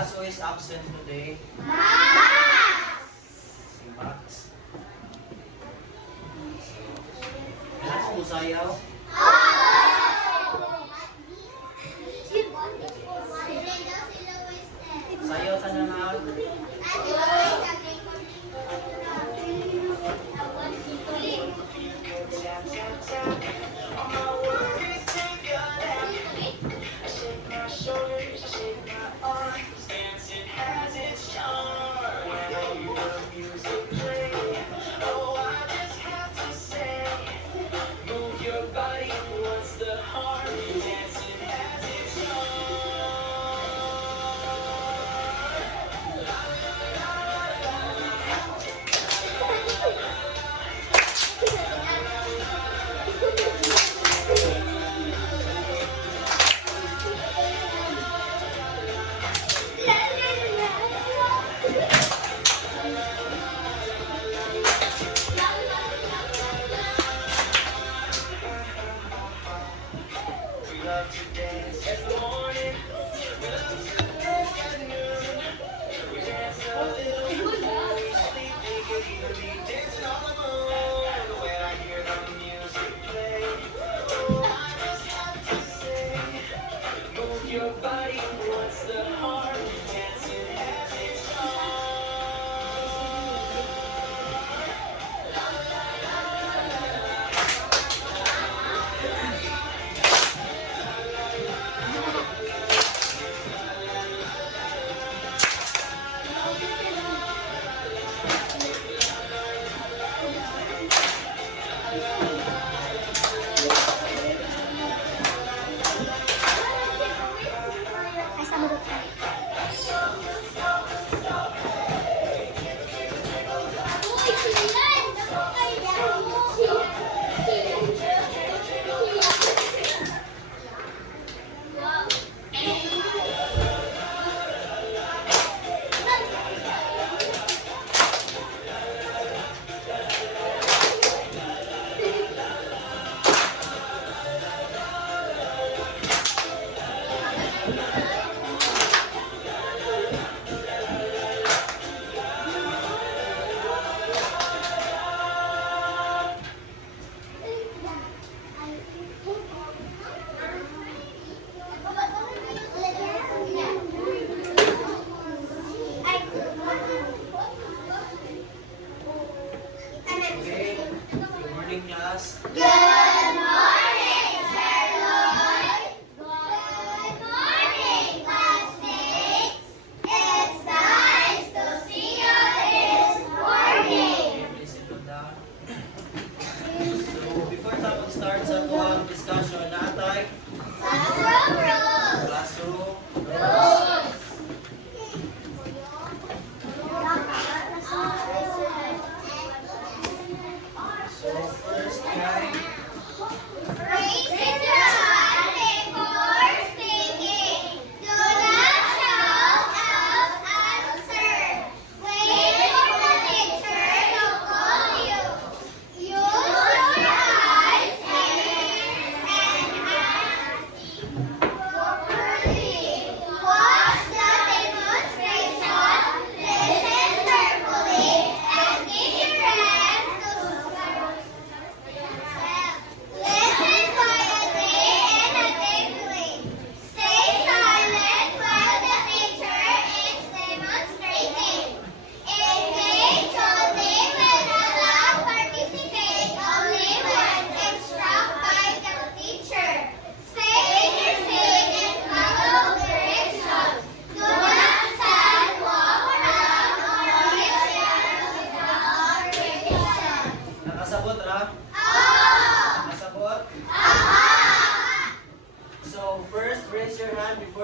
Class who is absent today? Si Max. Kailan mo musayaw? Sayaw ka na nga.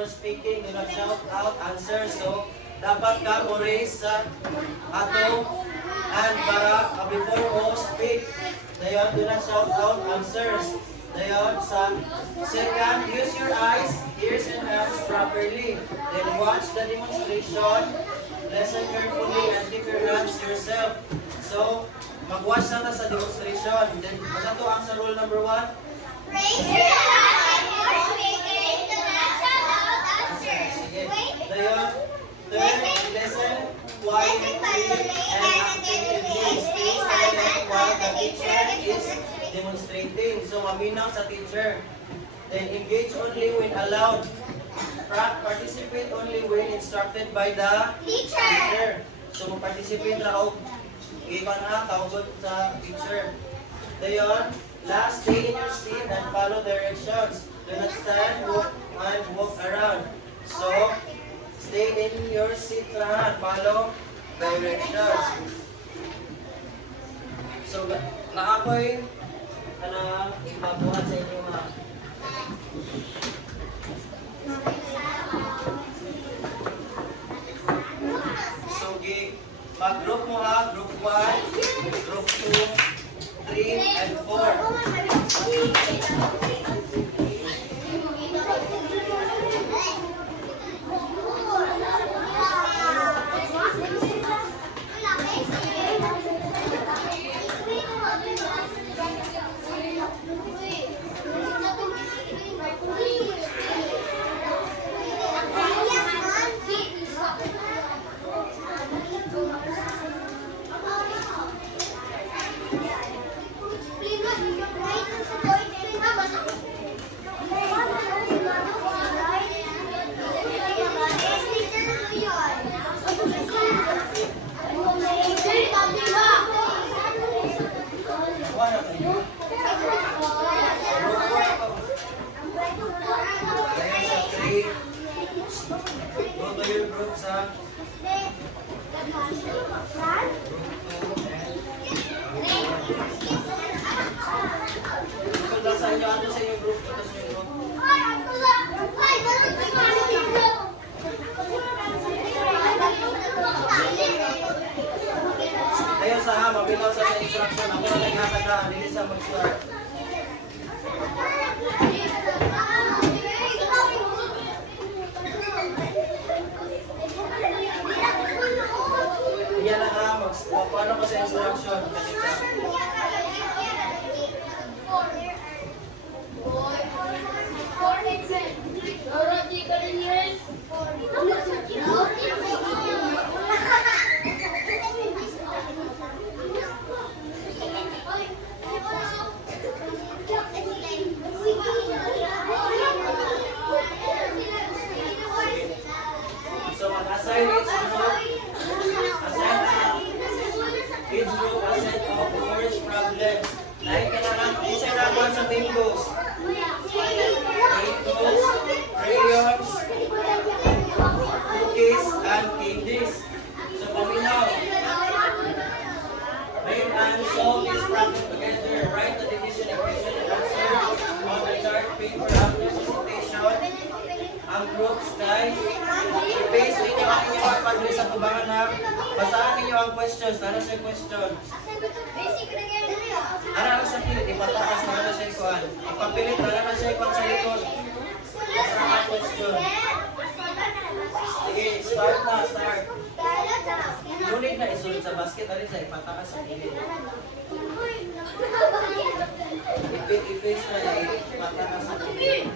Speaking, do not shout out answer. So, dapat ka mo raise sa atong and para before mo speak. Dayon, do not shout out answers. Dayon, sa second, use your eyes, ears, and hands properly. Then watch the demonstration. Listen carefully and keep your hands yourself. So, mag-watch na sa demonstration. Then, basta to ang sa rule number 1. Raise your hand before speaking. Do not shout out answers. Sige. Dayon, quiet, and actively stay silent while the teacher is demonstrating. So, maminaw sa teacher. Then, engage only when allowed. Participate only when instructed by the teacher. So, mag-participate na o ikan na, kaugot sa teacher. Dayon, last, stay in your seat and follow directions. Do not stand, and walk around. So, stay in your seat lang, follow directions. So, naakoy kanang ipabuhat sa inyo mga so, mag-group mo ha, group 1, group 2, 3, and 4. Go to your groups ha. Ito lang sa inyo, ano sa inyong group? Ito sa inyong group. Ayaw sa ha, mabitaw sa instruction. Ako na naghatag na, hindi sa mag-start. Yan na ha, paano ka sa instruction? So mag-assign each group a set of words problems. Like isa na one sa bingos. Bingos, crayons, cookies, and candies. So paminaw. Read and solve this problem together. Write the division equation and answer on the chart paper after presentation. Ang groups kay i-base ninyo ang inyong pagpagli sa tubangan na basahan ninyo ang questions. Ano siya questions? Ano na sa pilit? Ipataas na ano siya ikuan. Ipapilit na ano siya ikuan sa likod. Basahan ang question. Sige, start na, start. Ngunit na isulod sa basket, alin sa ipataas sa pilit. I-face na ipataas sa pilit.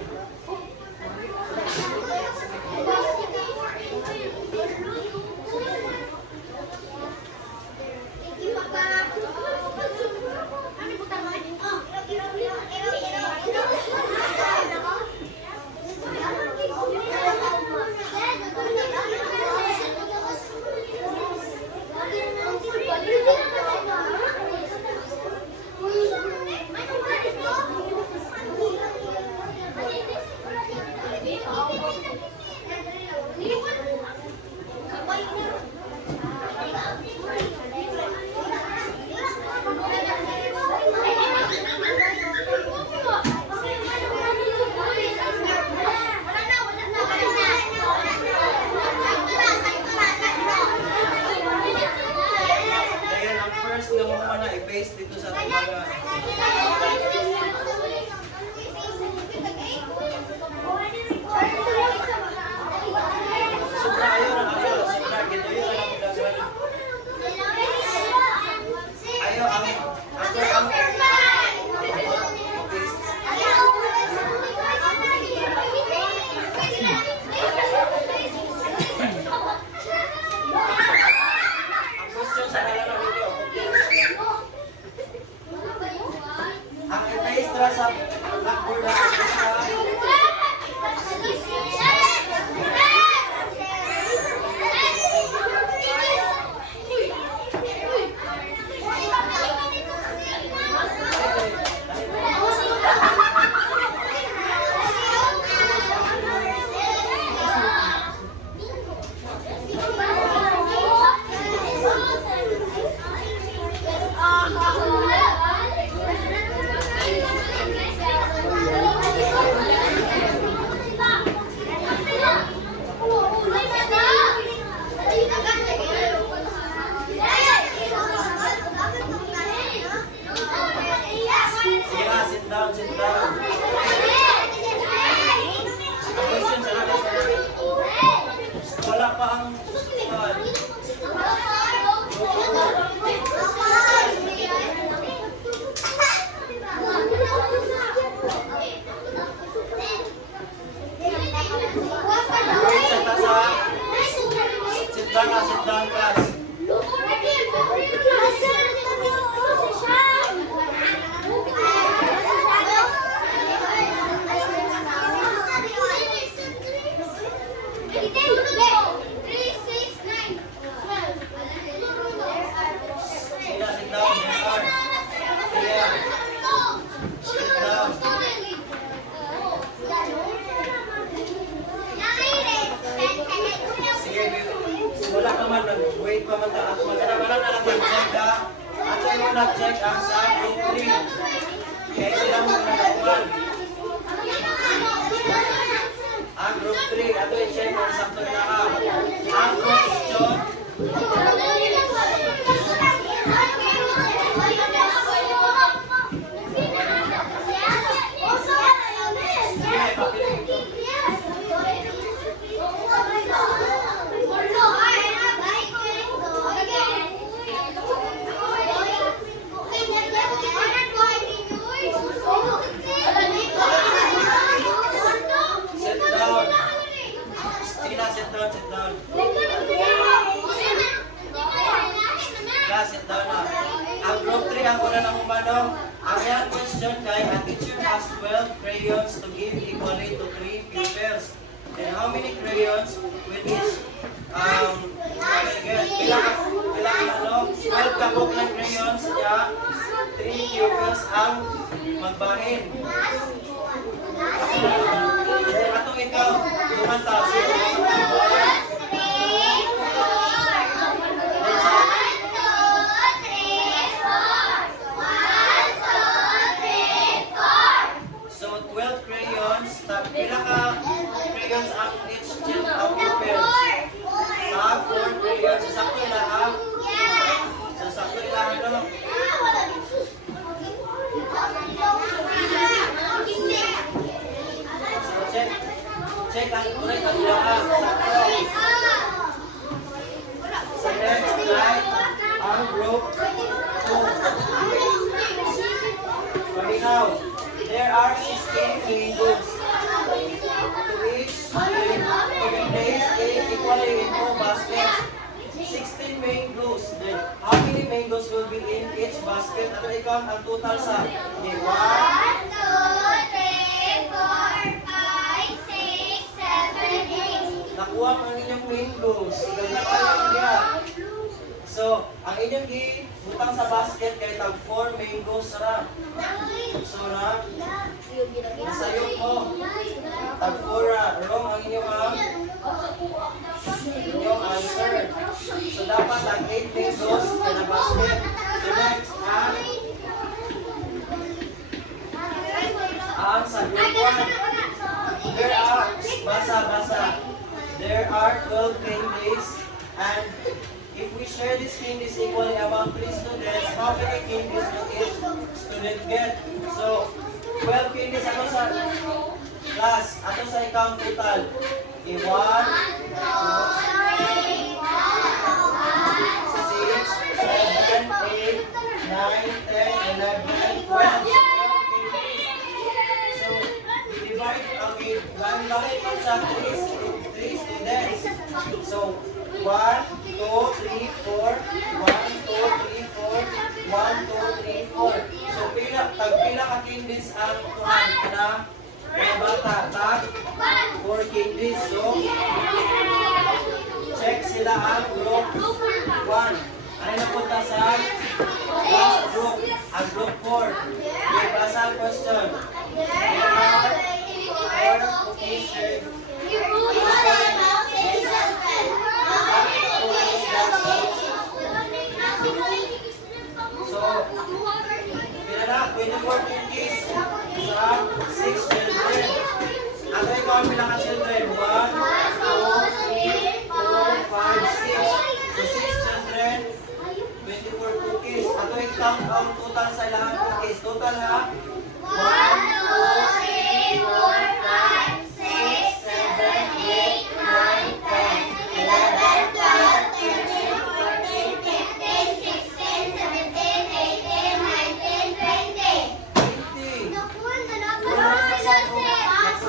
ako magkanaman na nag-check ha. Ato yung nag-check ang sa group 3. Kaya sila mo nag-akuman. Ang group 3, ato yung check kung sakto na ka. Ang question, sit down. Sige na, sit down, sit down. Yeah, sit down na. Ang group 3, ang una ng umano. Ang yan question kay a teacher has 12 crayons to give equally to 3 pupils. And how many crayons with each pila ano, 12 kabuk ng crayons niya, 3 pupils ang magbahin. Atong ikaw, dumanta. So 12 crayons, pila ka crayons ang each of pupils. 4 crayons, sasakto ilang. Sasakto ilang ano. Check ang correct ang ilang. Sa next slide, ang group 2. Malinaw. There are 16 mangoes. To each place equally in 2 baskets. 16 mangoes. Then, how many mangoes will be in each basket? Ano i-count ang total sa? 1, 2, 3, 4, 5, 6, 7, 8. Nakuha ang inyong mangoes. Ganda kayo niya. So, ang inyong butang sa basket kay tag 4 mangoes ra. So na, nasayok mo. Tag 4 ra. Wrong ang inyong answer. So, dapat tag 8 mangoes na basket. So, next, ang sa group 1. There are, basa. There are 12 candies and if we share these candies equally among 3 students, how many candies will each student get? So, 12 candies ato sa class, ato sa i-count total. 1, 2, 3, 4, 5, 6, 7, 8, 9, 10, 11, 12. So, divide ang one man sa 3 students. So, 1, 2, 3, 4, 1, 2, 3, 4, 1, 2, 3, 4. So, pila ka candies ang kuhan kada bata, tag 4 candies. So, check sila ang group 1. Ano na punta sa last group, ang group 4. Okay, basa ang question. There are 4 cookies shared. So, pila na, 24 cookies sa 6 children. Ato ikaw ang pila ka children? 1, 2, 3, 4, 5, 6. So, 6 children, 24 cookies. Ato ikaw ang total sa ilang cookies. Total ha? 1, 2, 3, 4, 5, 6, 7, 8, 9, 10, 11, 12, 13, 14, 15, 16, 17, 18, 19, 20.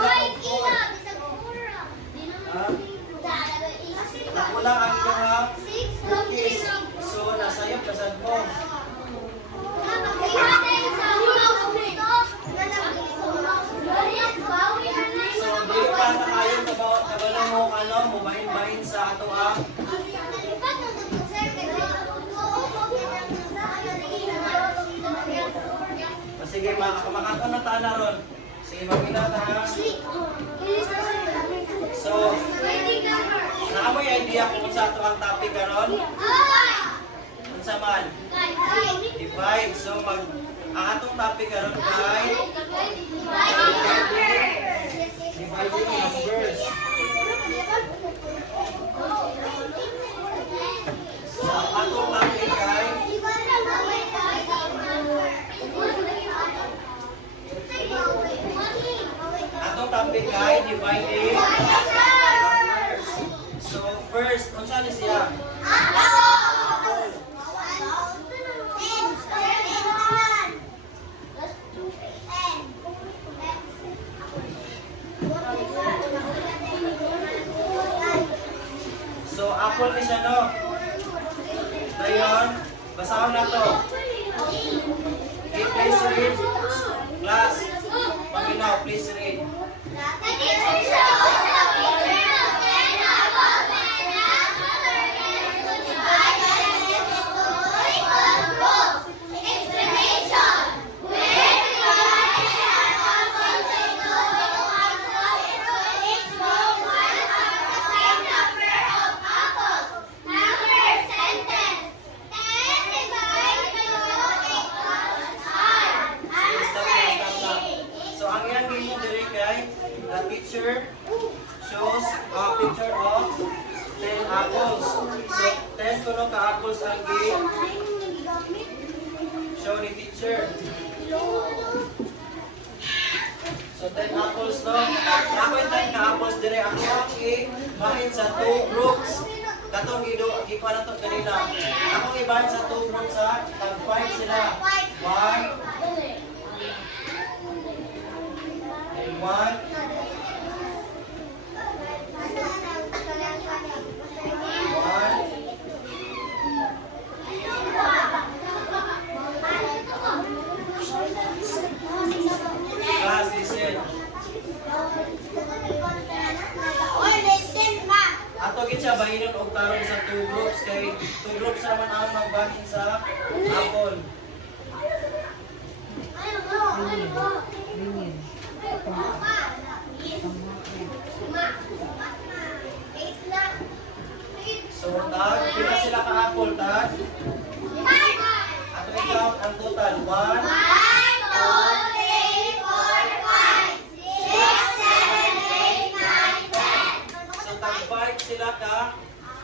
20. Nakulang ang inyong cookies. So, nasayop kasad mo. So, di pa na kayo kabalo mo, mo bahin-bahin sa ato sige, makakanataan na ron. Sige, maminata ha. So, Namoy idea kung sa ato ang topic karon? Unsa man? Divide. So ang atong topic karon kay dividing numbers. So ang atong topic kay dividing numbers. So first, unsa ni siya? So apple ni siya no. Dayon, basahon na to. Okay, please read. Class, paginaw, please read. So ang iyang ginyo diri kay the teacher shows a picture of 10 apples. So 10 kuno ka apples ang show ni teacher. So 10 apples no. Ako yung 10 ka apples dire ako ang ibahin sa 2 groups. Katong gipa na to kanina. Ako ibahin sa 2 groups sa tag 5 sila. 1 1 Class, listen. Ato gid siya bahinon og tarong sa 2 groups kay 2 groups naman ang magbahin sa apple. So, tag, pila sila ka apple, tag? Ato i-count ang total. 1, 2, 3, 4, 5, 6, 7, 8, 9, 10. So, tag 5 sila ka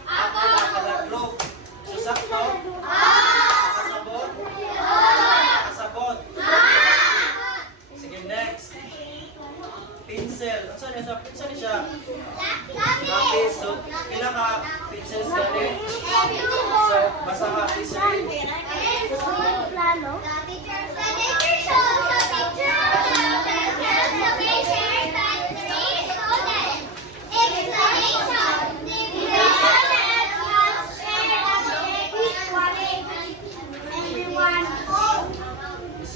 apple ang kada group. So, sakto? Kasabot? Kasabot? Sige, next. Pencil. Saan siya? Lapis. So, pila ka pencils gani? So, basa ka, please read.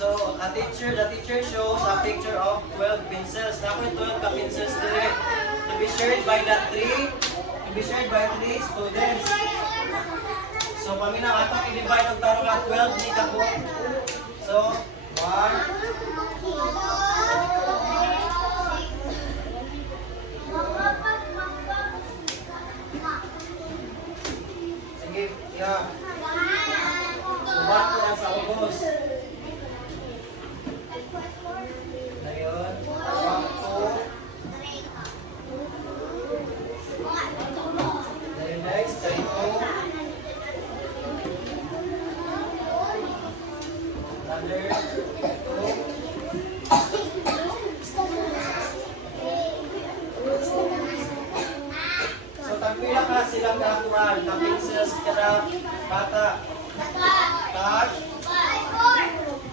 So, the teacher shows a picture of 12 pencils. Ako yung 12 ka pencils dire. To be shared by the 3 students. So, paminang atong i-divide og tarong ang 12 ni kako. So, 1. Sige, yeah. Subat ko lang sa ubos. Ayun. 1, 2. Ayun, next. 3, 2. Another 2. So, tagpila ka silang kakuan. Pencils kada bata. Tag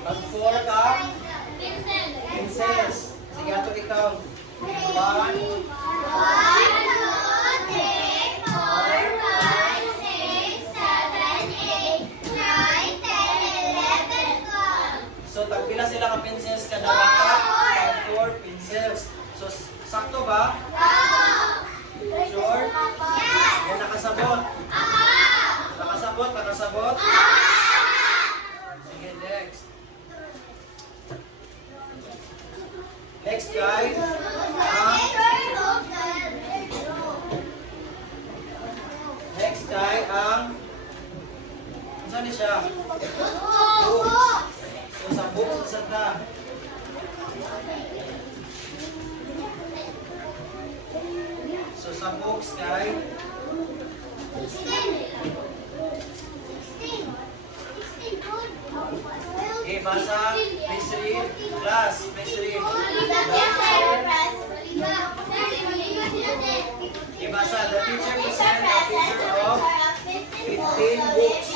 4 ka pencils. Sige, ato ikaw. 1, 2, 3, 4, 5, 6, 7, 8, 9, 10. So, tagpila sila ka pencils kada bata? Tag 4 pencils. So, sakto ba? Sure? Yan, nakasabot. Nakasabot? Sige, next. Next, guys. Saan ni siya? Books. So sa books isa ta. So sa books kay basa, please read. Class, please read. Basa, the teacher will send a picture of 15 books.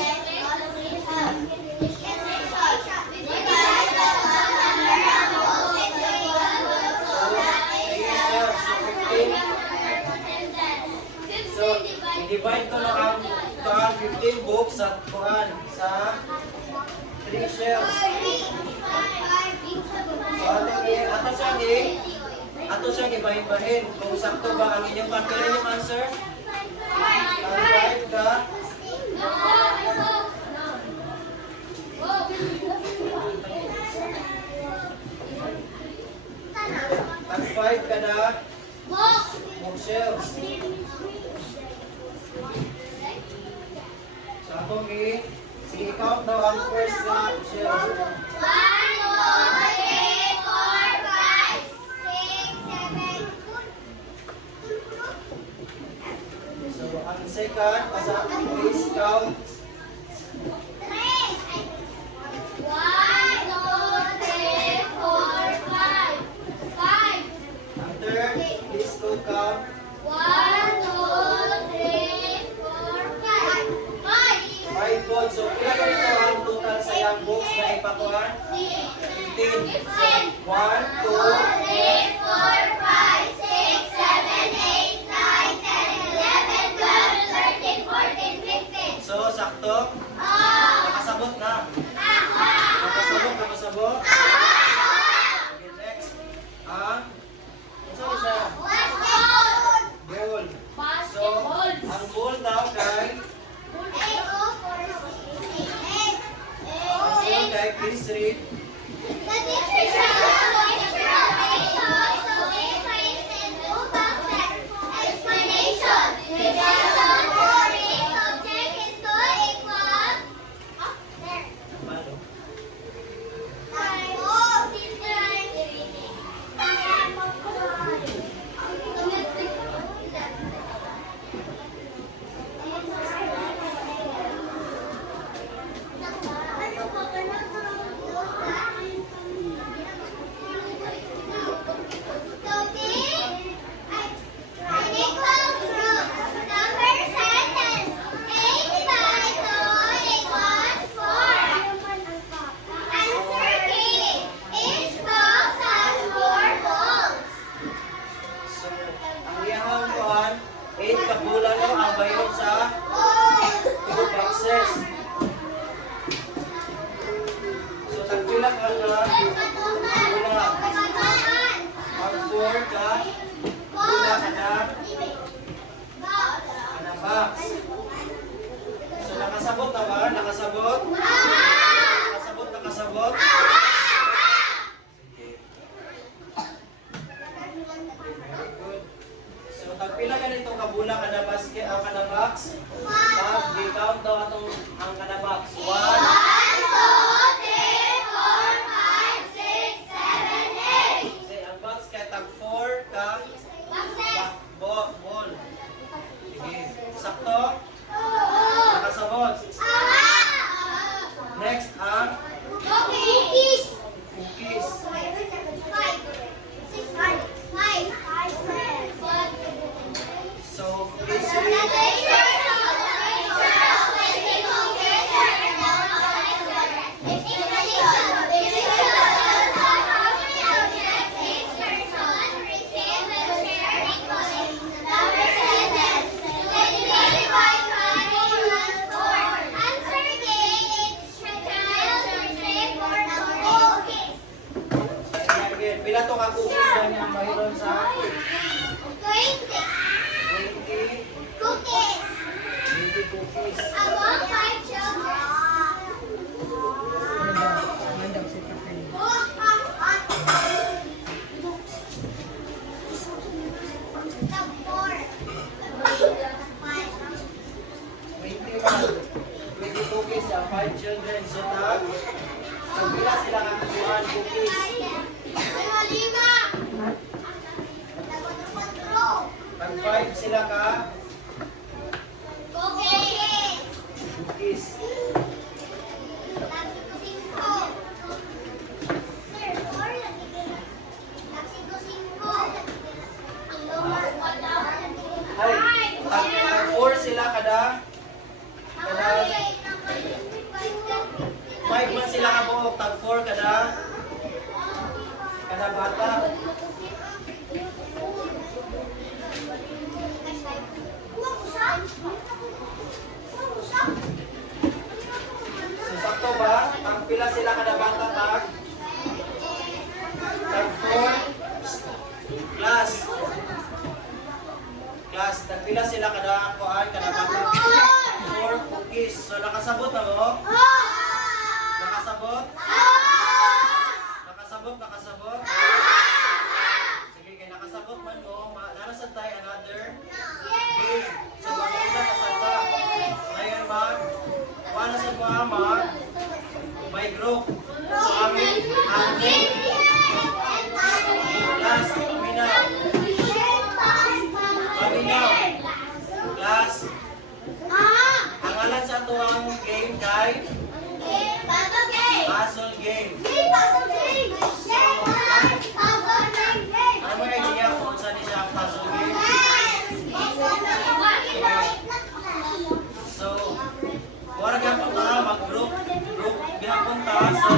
So, i-divide ko lang ang 15 books sa 3 shells. So, ato siyang ibahin-bahin. Kung sakto ba ang inyong pagkira yung answer? Ang 5 ka. Ang 5 ka na bookshelves. So, akong i-count daw ang first na shelves. 1, 2, 3, 4, 5, 6, 7. So, ang second, please count. 1, 2, 3, 4, 5. Ang third, please go count. 1, 2, 3, 4, 5. 5 points. So, kailan ganito ang total sa young books na ipakuhan? 15. So, 1, 2, 3, 4, 5, 6, 7, 8, 9, 10, 11, 12, 13, 14, 15. so, sakto? Nakasabot na. Nakasabot. Okay, next. Ang ano siya? Ball. So, ang ball daw kay please read. The teacher shows a picture of pesos, so it frames in two boxes. Explanation. Division or subject into equal. There. Paano? Oh, teacher. So, ang iyahang kuhan, 8 kabulan lang ang bayron sa 2 boxes. So, tagpila ka na kabula. Ang 4 ka, kabula ka na box. So, nakasabot na ba? Nakasabot? Nakasabot? Good. So, tagpila ganito kabula ka na basket ang kana box. Tag, di-count daw atong ang kana box. 1, say ang box kay tag 4 ka ball. Sige. Sakto? Nakasabot. Next ang cookies. So, please read. sila ka Cookies. cookies. Ay, tag 4 sila kada 5 man sila ka buok, tag 4 kada bata. So sakto ba? Tag pila sila kada bata tag 4 class tagpila sila kada kuan kada bata 4 cookies. So nakasabot na mo? Nakasabot? Nakasabot? Sige, kay nakasabot man mo, narasad tayo another game. So maganda kasabta. Ngayon paano sa mga may group. So amin class, paminaw. Class, ang alam sa tuwang game kay puzzle game. Ano mo idea kung saan siya ang puzzle game? So, wala gapon ta mag-group gapon ta. So,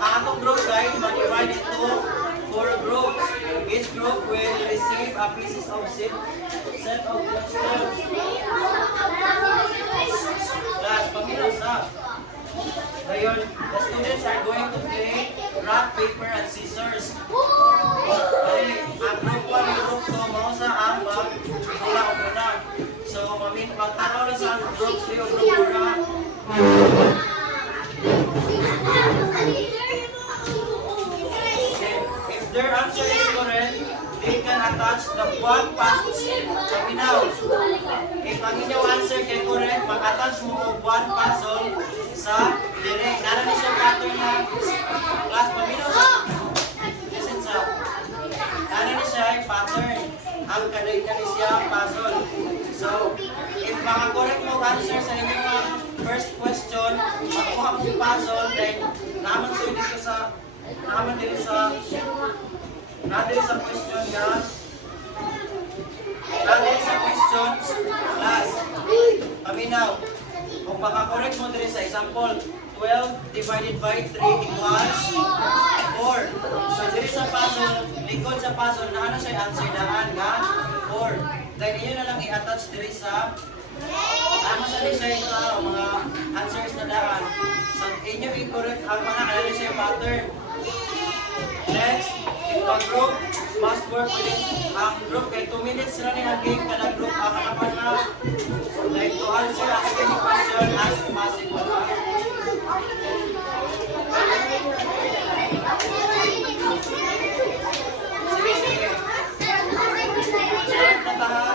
atong group guys mag-divide into 4 groups. Each group will receive a pieces of set of questions. Class, paminaw sa. Ngayon, the students are going to play rock, paper, and scissors. Okay, ang group 1 and group 2 mo sa ang mag-ula o muna. So, magtanaw na sa group 3 o group 4 na. If their answer is correct, they can attach the one puzzle. Paminaw. If ang inyong answer kay correct, mag-attach mo og one puzzle sa direct. Nara ni siya pattern na class. Paminaw sa. Listen sa. Nara ni siya ay pattern. Ang kadayta ni siya puzzle. So, if mga correct mo answer sa inyong first question, makuha mo yung puzzle, then naman dito sa question guys. Dahil sa question, class, paminaw. Kung makakorek mo dito sa example, 12 divided by 3 equals 4. So dito sa puzzle, likod sa puzzle, na ano siya answer daan nga 4. Dahil inyo na lang i-attach dito sa ano sa siya ito, mga answers na daan. So inyo i-correct ang mga kanila siya pattern. Next, if a group must work within ang group, kay 2 minutes na rin ang game kada group ang hanapan na like to answer as many question as possible. Sige, sige. Start na tayo.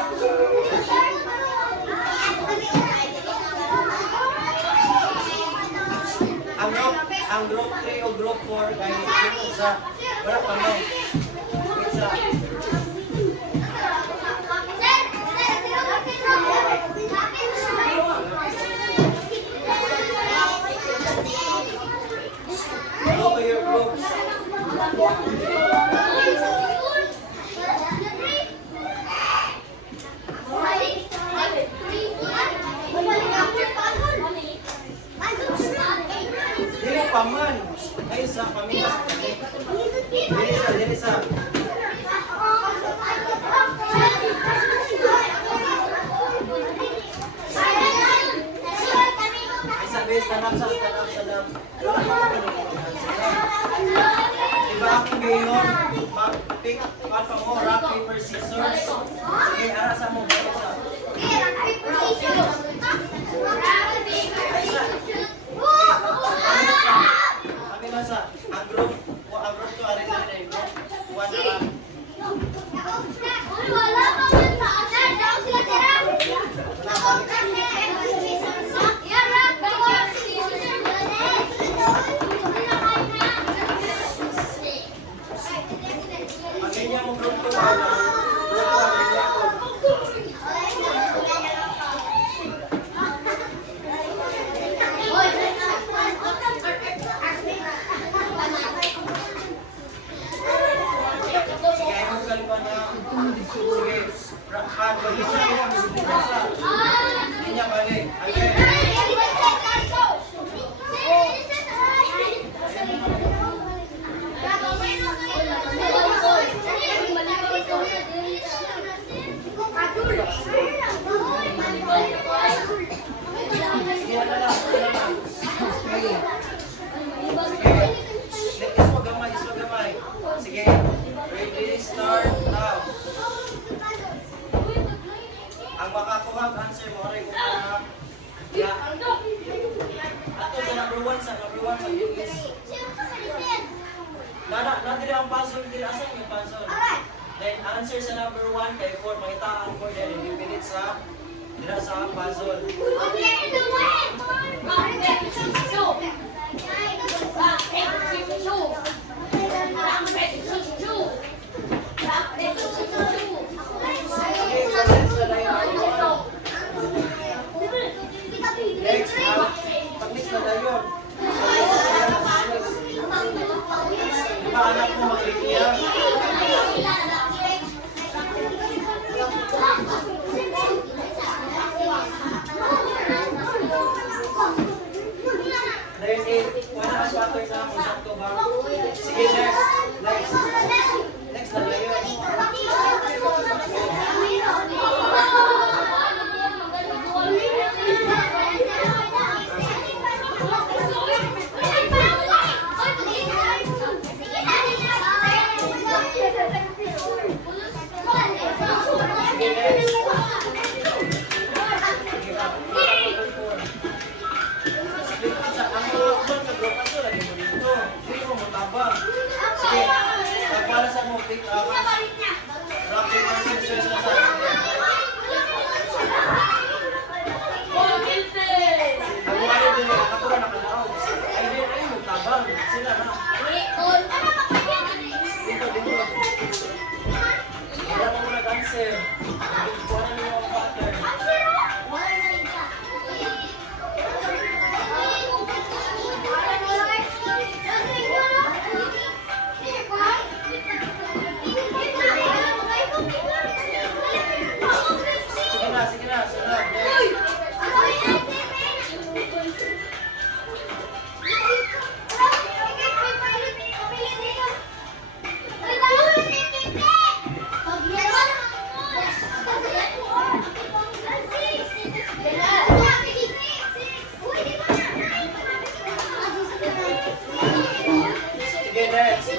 Ang group 3 o group 4 ay sa wala pa mo. Isa. Go to your groups. Dili pa man. Ay sa pamilya sa pamilya. Dili sa. Ay sa base, stand up. Diba akong gayon, mag-pick up mo, rock, paper, scissors. Sige, arasan mo ba isa? Kami man sa, ang group 2 arin na rin, group 1 na lang. Pag ganyan mo group 2 na, group 1 rin ako. Kan, mag-isa niya, mag-isa. Hindi niya balik. Again. Sige, ano lang, ano lang. Sige. Iswagamay. Sige. Ready, start, now. Ang makakuha ang answer mo rin kung ano. Ato sa number one sa English. Nadiri ang puzzle, diri asan yung puzzle. Then answer sa number 1 kay 4 makita ang 4 din definite sa dira sa puzzle. Next, pag-next na dayon. Diba anak mo mag-iiyak? Then, wala ka swatter na kung saan ko ba? Sige, next. Next na dayon. Sige na, sunod. Next. Sige, next.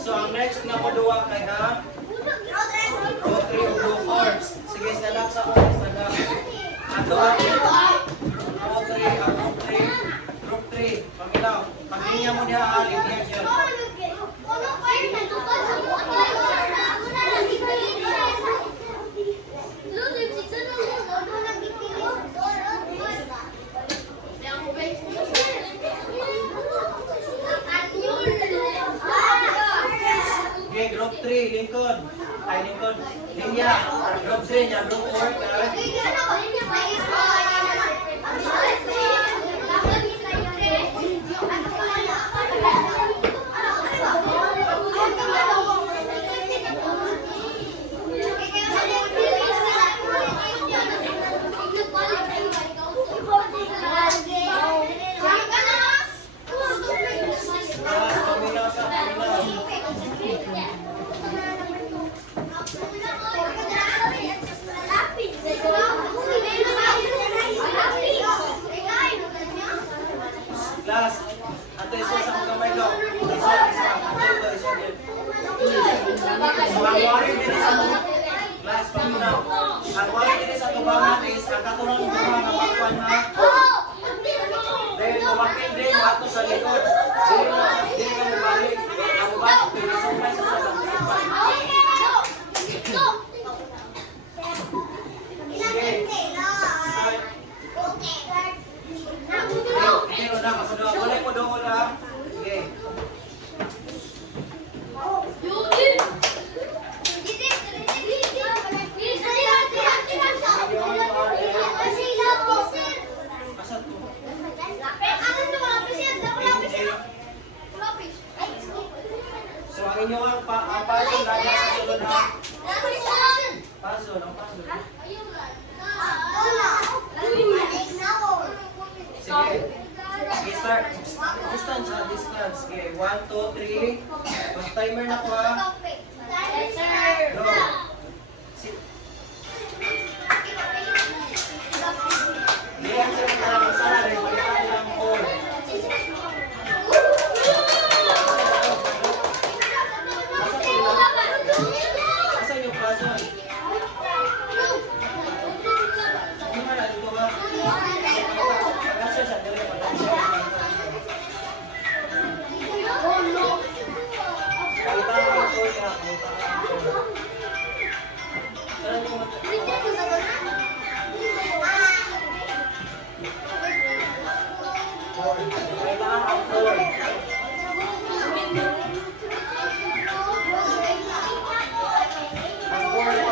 So, ang next na maduwa kay ha? Go 3 o go 4. Sige, stand up sa ako. Stand up. Ato, linya mo diha, linya siya. Okay, group 3, Lincoln. Ay, Lincoln. Linya. Group 3 niya, group 4. Paminaw sa paminaw. Class, ato isa sa mga kamay ko. Isa. Ato isa. So, ang wari din sa mga class, paminaw. Ang wari din sa tubangan is, ang katulong ng mga napakwan na dahil kumakin din ato sa likod. Hindi ka mabalik. Ang ubat, pinasumay sa salamsipan. Sige. Start. Okay, una, kasunod. Wala mo doon una. Sige. Asal to? So, ang inyong paso lagi sa sunod ha. Paso, ang paso. Sige. Okay, start. Distance ha, distance. Sige, 1, 2, 3. Mag-timer na ko ha. Go. Hindi yan sila talagang sana rin. Pagkakali lang 4. Asan yung paso? Ano nga, ito ba? Pag-answer sa dali, pag-answer. Palitan mo yung phone ka, palitan mo yung phone. Saan yung palitan ang phone. Ang phone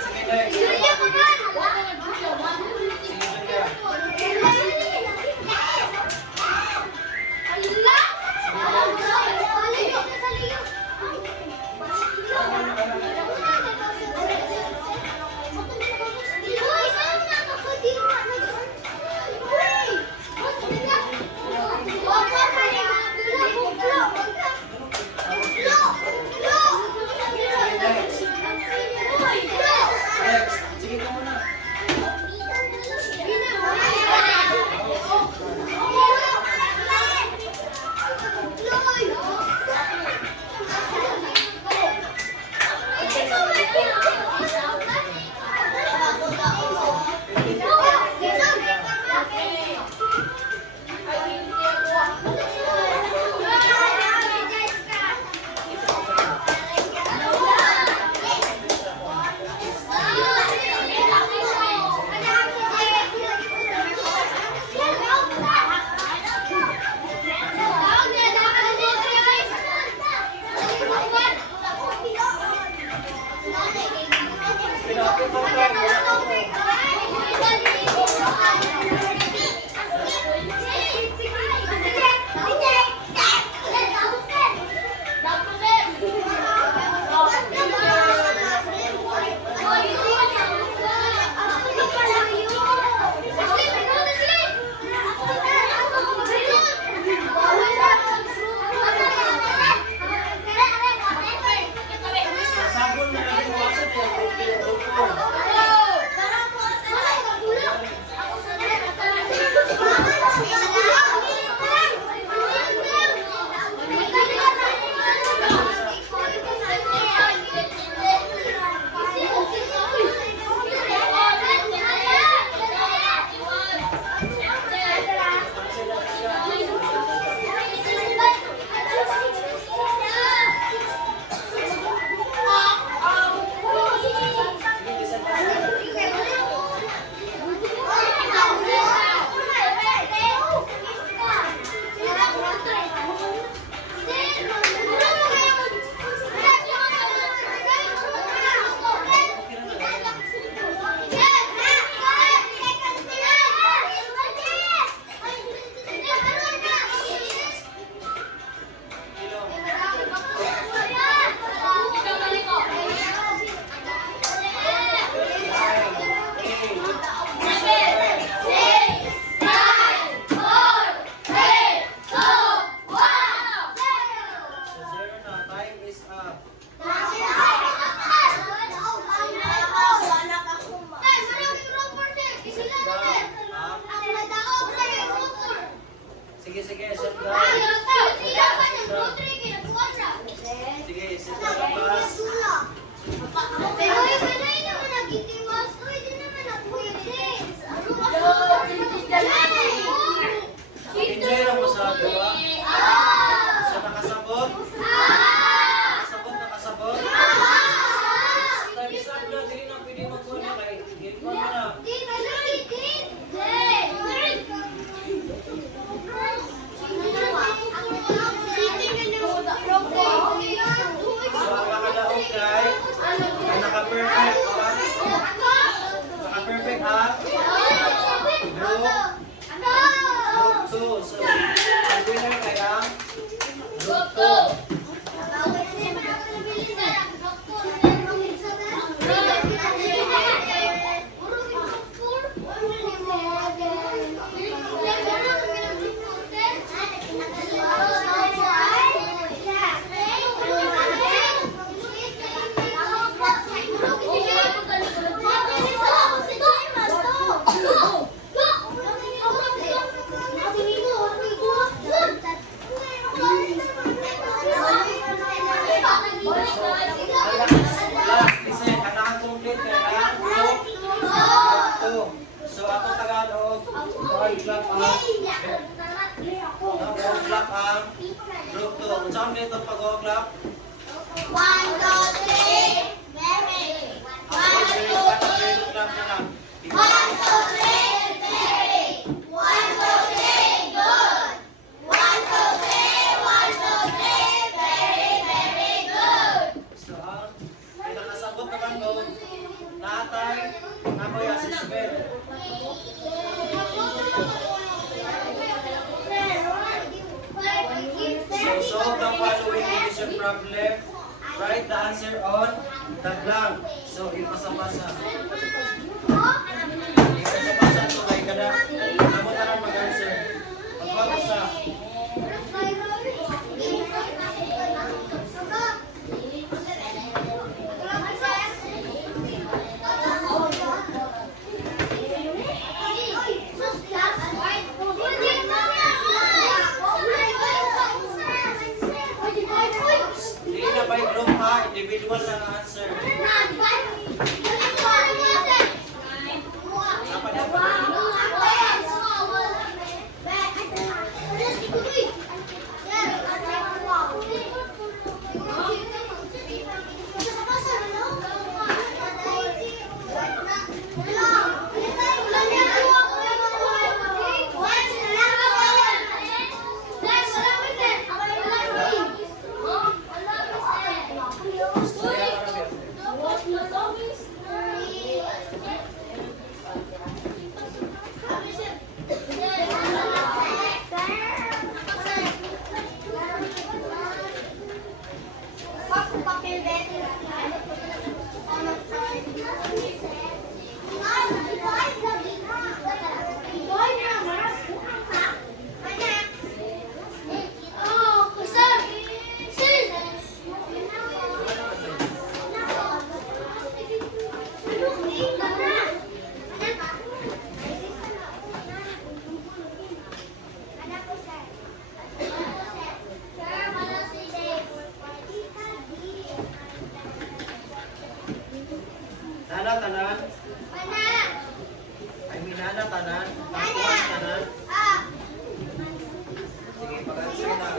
sige, next. Sige, Julia. Next. Sige ka muna. Pinapit mo ka. Sabon na lang yung wasit ko. 1, 2, 3. Very. 1, 2, 3. 1, 2, 3. Very. 1, 2, 3. Good. 1, 2, 3. 1, 2, 3. Very, very good. So, ang pinakasagot naman ko, natay, ako'y assessment. So, solve the following division problem. Write the answer on the blank. So, ipasa-pasa. Ipasa-pasa ito kay kada. Amo na lang mag-answer. Magpapasa. Hindi na by group ha, individual na answer. Nana tanan, I mean nana tanan, tapuan tanan. Sige, pag-answer na.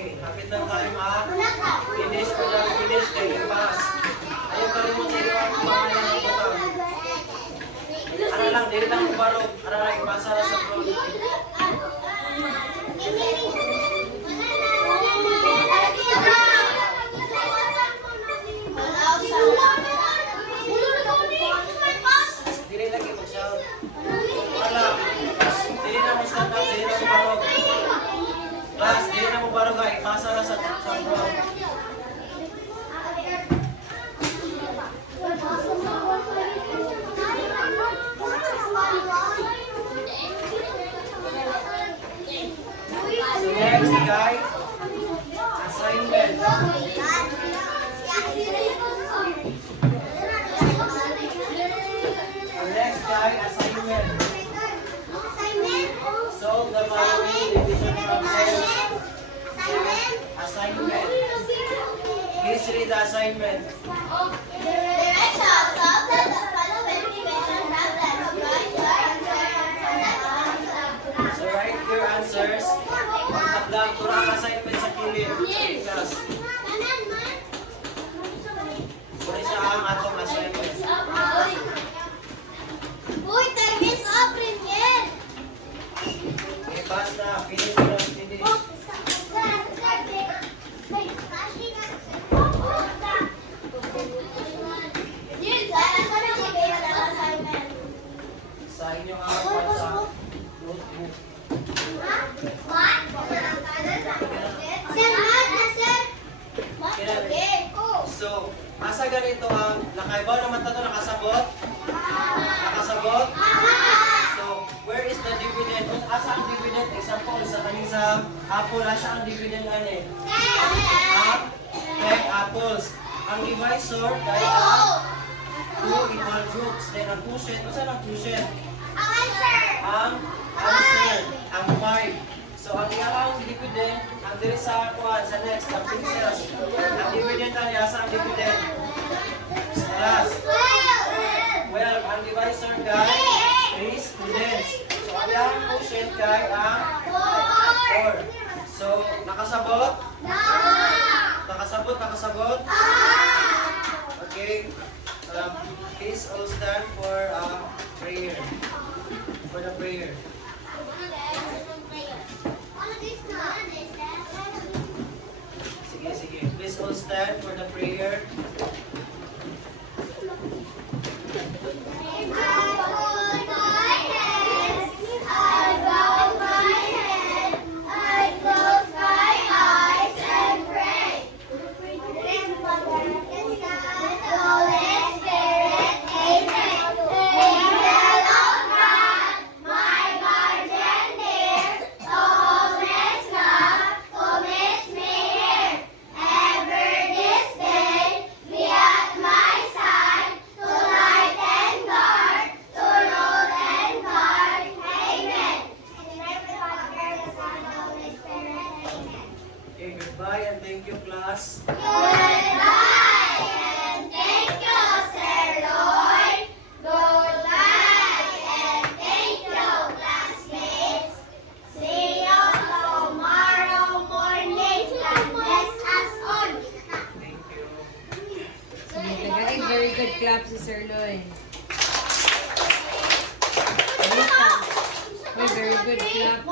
Okay, hapit na tayo finish ko lang finish kay pass. Ayaw kalimot sa iyo ang pangalan ng butang. Ara lang, dili lang ubarog. Ara lang, ipasa na sa front. Dili lagi mag-shout. Ara lang, dili na mo stand up, dili na mo barog. Class, dili na mo barog ha, ipasa na sa front. So next guy, assignment. Next guy, assignment. Solve the following division problems. Assignment. Please read the assignment. So write your answers. Tablang turang assignment sa kilid. Class. Kuni siya ang atong assignment. Okay, basta. Finish ko lang, finish. Sa inyo ang sa notebook. So, asa ganito ang nakaibaw naman tato nakasabot? Nakasabot? So, where is the dividend? Kung asa ang dividend? Example, sa kanisa apple, asa ang dividend ani? Take apples. Ang divisor kay ang two equal groups. Then ang quotient, asa ang quotient? Ang answer, ang 5. So, ang iyang dividend, ang diri sa kuan sa next, ang pixels. Ang dividend ang asa ang dividend. Plus, well, ang divisor kay 3 students. So, ang iyang quotient kay ang 4. So, nakasabot? Nakasabot, nakasabot? Okay. Please all stand for prayer. For the prayer. Sige, sige. Please all stand for the prayer. Okay, goodbye and thank you, class. Thank you. Very good clap si Sir Loy. Very good clap.